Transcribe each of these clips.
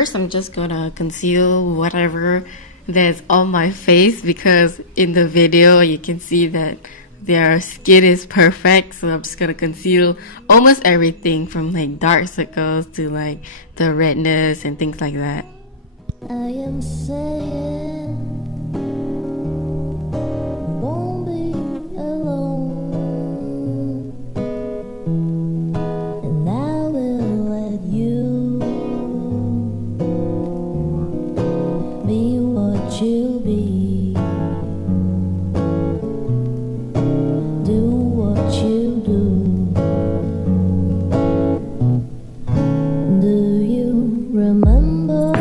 first I'm just gonna conceal whatever that's on my face, because in the video you can see that their skin is perfect, so I'm just gonna conceal almost everything from like dark circles to like the redness and things like that. I am saying, won't be alone, and I will let you be what you be. Do what you do. Do you remember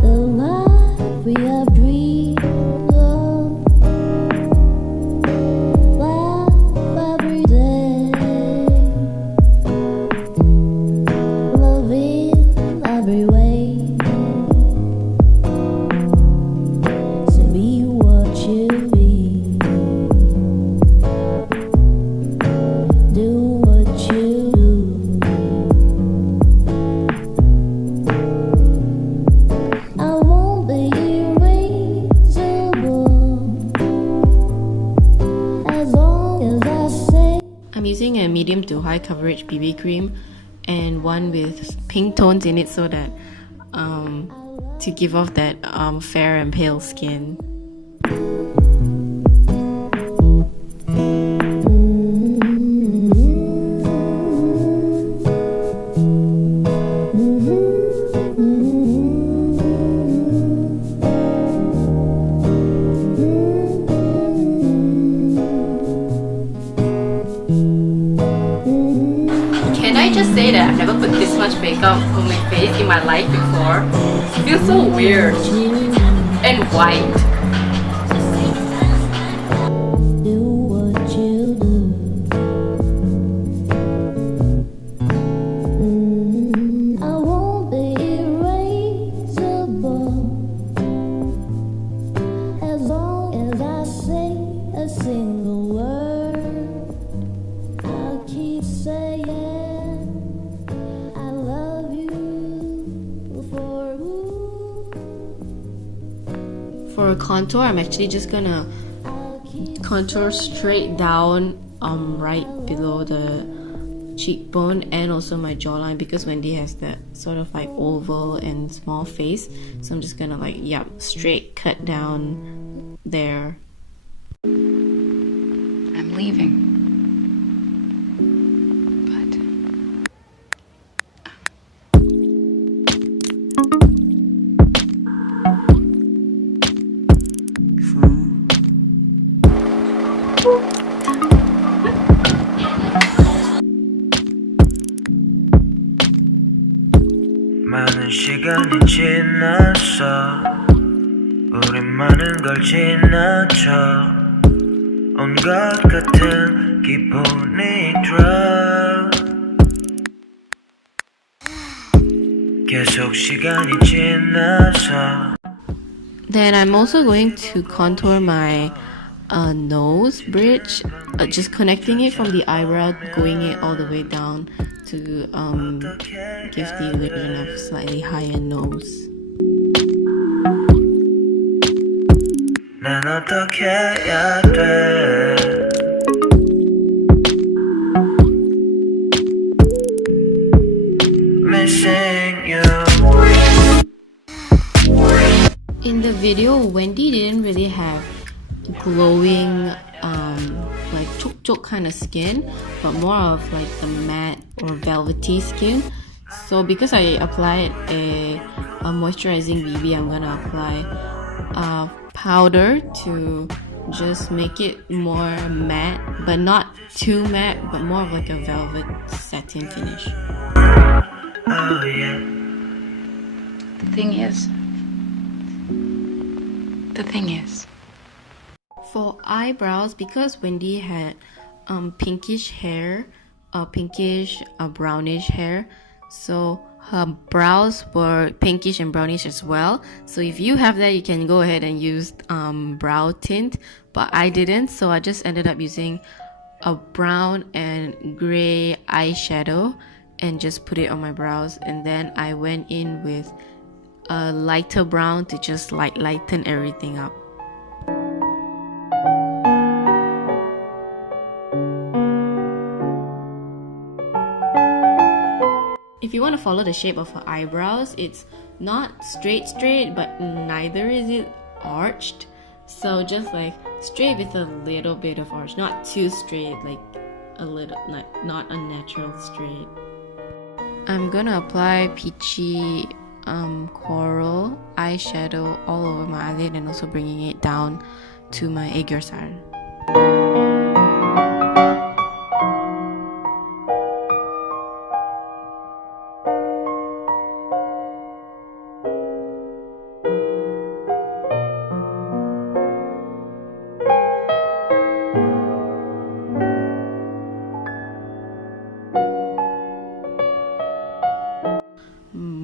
the life we have dreamed of? Laugh every day, love in every way. So be what you be. Do what you do. I won't be erasable as long as I say. I'm using a medium to high coverage BB cream and one with pink tones in it, so that to give off that fair and pale skin. Can I just say that I've never put this much makeup on my face in my life before? It feels so weird and white. Do what you do. I won't be erasable as long as I say a single word. I'll keep saying I love you for who. For contour, I'm actually just gonna contour straight down right below the cheekbone and also my jawline, because Wendy has that sort of like oval and small face, so I'm just gonna like straight cut down there. I'm leaving. But 많은 시간이 지났어 우린 많은 걸 지나쳐 온것 같은 기분이 들어 계속 시간이 지나서. Then I'm also going to contour my nose bridge, just connecting it from the eyebrow, going it all the way down to give the illusion of slightly higher nose. 난 어떻게 해야 돼? Missing you. In the video, Wendy didn't really have glowing like chok kind of skin, but more of like the matte or velvety skin. So because I applied a moisturizing BB, I'm gonna apply powder to just make it more matte, but not too matte, but more of like a velvet satin finish. Oh yeah. the thing is, For eyebrows, because Wendy had pinkish hair, pinkish brownish hair, so her brows were pinkish and brownish as well. So if you have that, you can go ahead and use brow tint, but I didn't, so I just ended up using a brown and gray eyeshadow and just put it on my brows, and then I went in with a lighter brown to just lighten everything up. If you want to follow the shape of her eyebrows, it's not straight but neither is it arched. So just like straight with a little bit of arch, not too straight, like a little, not a natural straight. I'm gonna apply peachy coral eyeshadow all over my eyelid and also bringing it down to my äggörsar.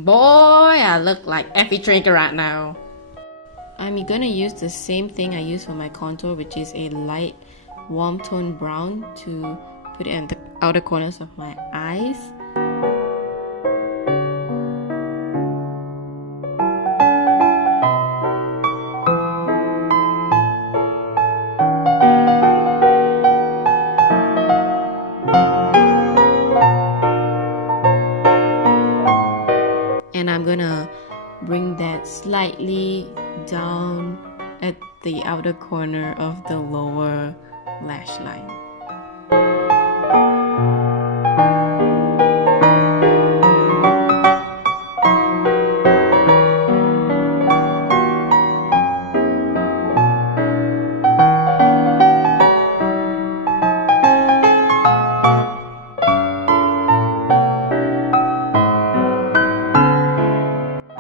Boy, I look like Effie Trinker right now. I'm gonna use the same thing I use for my contour, which is a light warm tone brown, to put it in the outer corners of my eyes. And I'm gonna bring that slightly down at the outer corner of the lower lash line.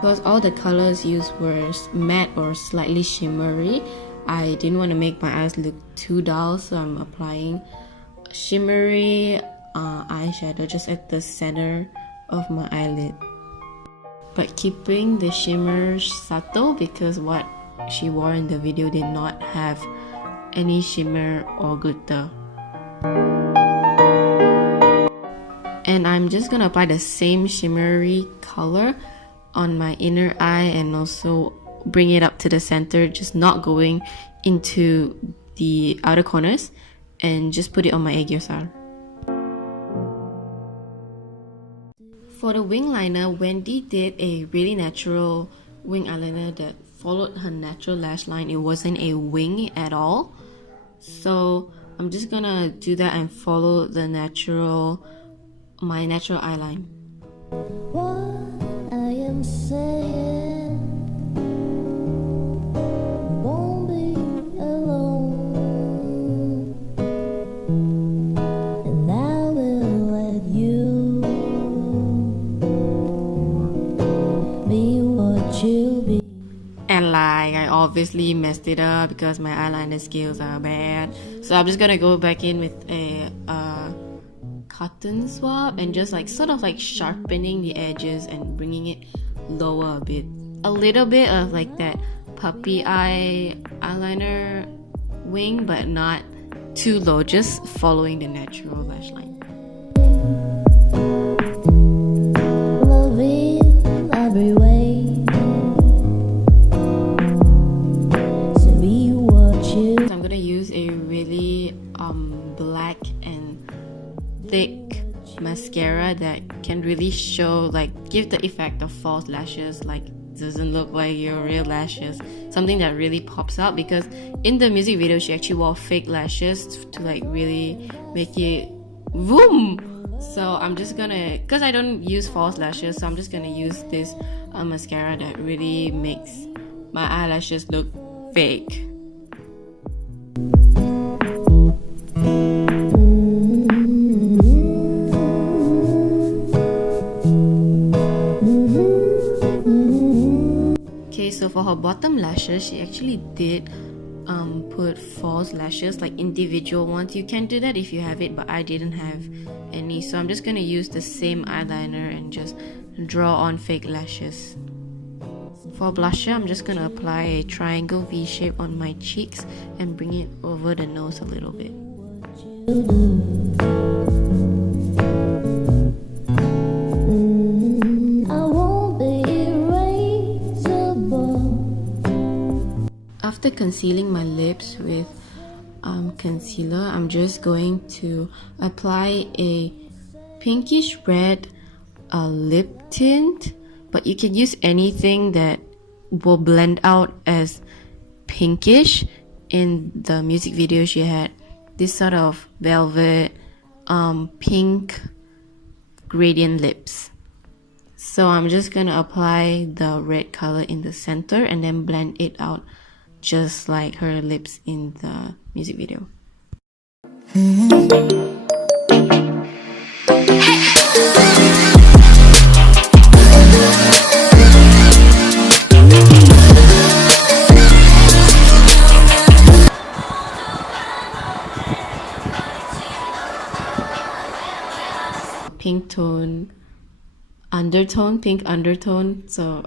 Because all the colors used were matte or slightly shimmery, I didn't want to make my eyes look too dull, so I'm applying shimmery eyeshadow just at the center of my eyelid. But keeping the shimmer subtle, because what she wore in the video did not have any shimmer or glitter. And I'm just gonna apply the same shimmery color on my inner eye and also bring it up to the center, just not going into the outer corners, and just put it on my äggörsar. For the wing liner, Wendy did a really natural wing eyeliner that followed her natural lash line. It wasn't a wing at all. So I'm just gonna do that and follow the my natural eyeline. What I am saying won't be alone, and I will let you be what you be. And like, I obviously messed it up because my eyeliner skills are bad. So I'm just gonna go back in with a cotton swab and just like sort of like sharpening the edges and bringing it lower a bit. A little bit of like that puppy eye eyeliner wing, but not too low, just following the natural lash line. Love in every way, so be what you. I'm gonna use a really black and thick mascara that can really show, like, give the effect of false lashes, like doesn't look like your real lashes, something that really pops out, because in the music video she actually wore fake lashes to like really make it boom. So I'm just gonna, because I don't use false lashes, so I'm just gonna use this mascara that really makes my eyelashes look fake. So for her bottom lashes, she actually did put false lashes, like individual ones. You can do that if you have it, but I didn't have any, so I'm just gonna use the same eyeliner and just draw on fake lashes. For blusher, I'm just gonna apply a triangle V shape on my cheeks and bring it over the nose a little bit. after concealing my lips with concealer, I'm just going to apply a pinkish red lip tint, but you can use anything that will blend out as pinkish. In the music video, she had this sort of velvet pink gradient lips. So I'm just gonna apply the red color in the center and then blend it out just like her lips in the music video. Pink tone undertone, pink undertone. So